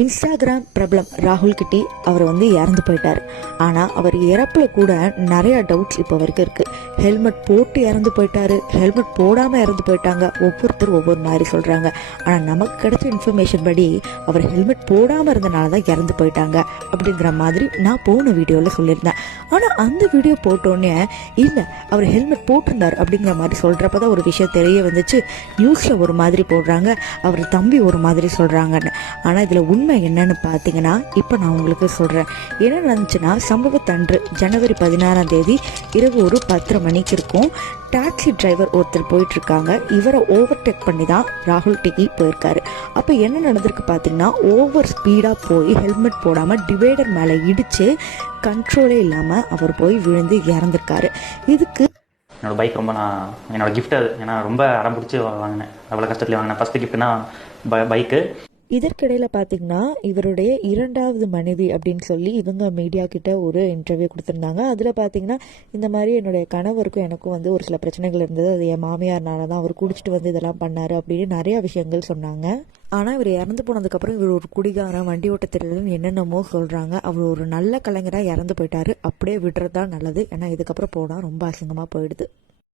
Instagram பிரபலம் ராகுல் கிட்டி அவர் இறந்து போயிட்டார். ஆனால் அவர் இறப்புல கூட நிறைய டவுட்ஸ் இப்போ வரைக்கும் இருக்குது. ஹெல்மெட் போட்டு இறந்து போயிட்டாரு, ஹெல்மெட் போடாமல் இறந்து போயிட்டாங்க, ஒவ்வொருத்தர் ஒவ்வொரு மாதிரி சொல்கிறாங்க. ஆனால் நமக்கு கிடைச்ச இன்ஃபர்மேஷன் படி அவர் ஹெல்மெட் போடாமல் இருந்தனால தான் இறந்து போயிட்டாங்க அப்படிங்கிற மாதிரி நான் போன வீடியோவில் சொல்லியிருந்தேன். ஆனால் அந்த வீடியோ போட்டோன்னே இல்லை அவர் ஹெல்மெட் போட்டிருந்தார் அப்படிங்கிற மாதிரி சொல்கிறப்ப தான் ஒரு விஷயம் தெரிய வந்துச்சு. நியூஸில் ஒரு மாதிரி போடுறாங்க, அவர் தம்பி ஒரு மாதிரி சொல்கிறாங்கன்னு. ஆனால் இதில் உண்மை என்னன்னு பார்த்தீங்கன்னா இப்போ நான் உங்களுக்கு சொல்கிறேன். என்ன நடந்துச்சுன்னா, சம்பவத்தன்று ஜனவரி 16ஆம் தேதி இரவு ஒரு 10:30 மணிக்கு இருக்கும். டாக்ஸி டிரைவர் ஒருத்தர் போயிட்டு இருக்காங்க. இவரை ஓவர்டேக் பண்ணி தான் ராகுல் டிக்கி போயிருக்காரு. அப்போ என்ன நடந்திருக்கு பார்த்தீங்கன்னா, ஓவர் ஸ்பீடாக போய் ஹெல்மெட் போடாமல் டிவைடர் மேலே இடித்து கண்ட்ரோலே இல்லாமல் அவர் போய் விழுந்து இறந்துருக்காரு. இதுக்கு என்னோடய பைக் என்னோடய கிஃப்ட் அது. ஏன்னா ரொம்ப அடம் பிடிச்சி வாங்கினேன், அவ்வளோ கஷ்டத்தில் வாங்கினேன். ஃபஸ்ட்டு கிஃப்ட்னா பைக்கு. இதற்கிடையில் பார்த்தீங்கன்னா, இவருடைய 2வது மனைவி அப்படின்னு சொல்லி இவங்க மீடியா கிட்ட ஒரு இன்டர்வியூ கொடுத்துருந்தாங்க. அதில் பார்த்தீங்கன்னா, இந்த மாதிரி என்னுடைய கணவருக்கும் எனக்கும் ஒரு சில பிரச்சனைகள் இருந்தது, அது என் மாமியார்னால தான், அவர் குடிச்சிட்டு இதெல்லாம் பண்ணார் அப்படின்னு நிறையா விஷயங்கள் சொன்னாங்க. ஆனால் இவர் இறந்து போனதுக்கப்புறம் இவர் ஒரு குடிகாரன், வண்டி ஓட்ட தெரியலன்னு என்னென்னமோ சொல்கிறாங்க. அவர் ஒரு நல்ல கலைஞராக இறந்து போயிட்டாரு. அப்படியே விடுறது தான் நல்லது. ஏன்னா இதுக்கப்புறம் போனால் ரொம்ப அசிங்கமாக போயிடுது.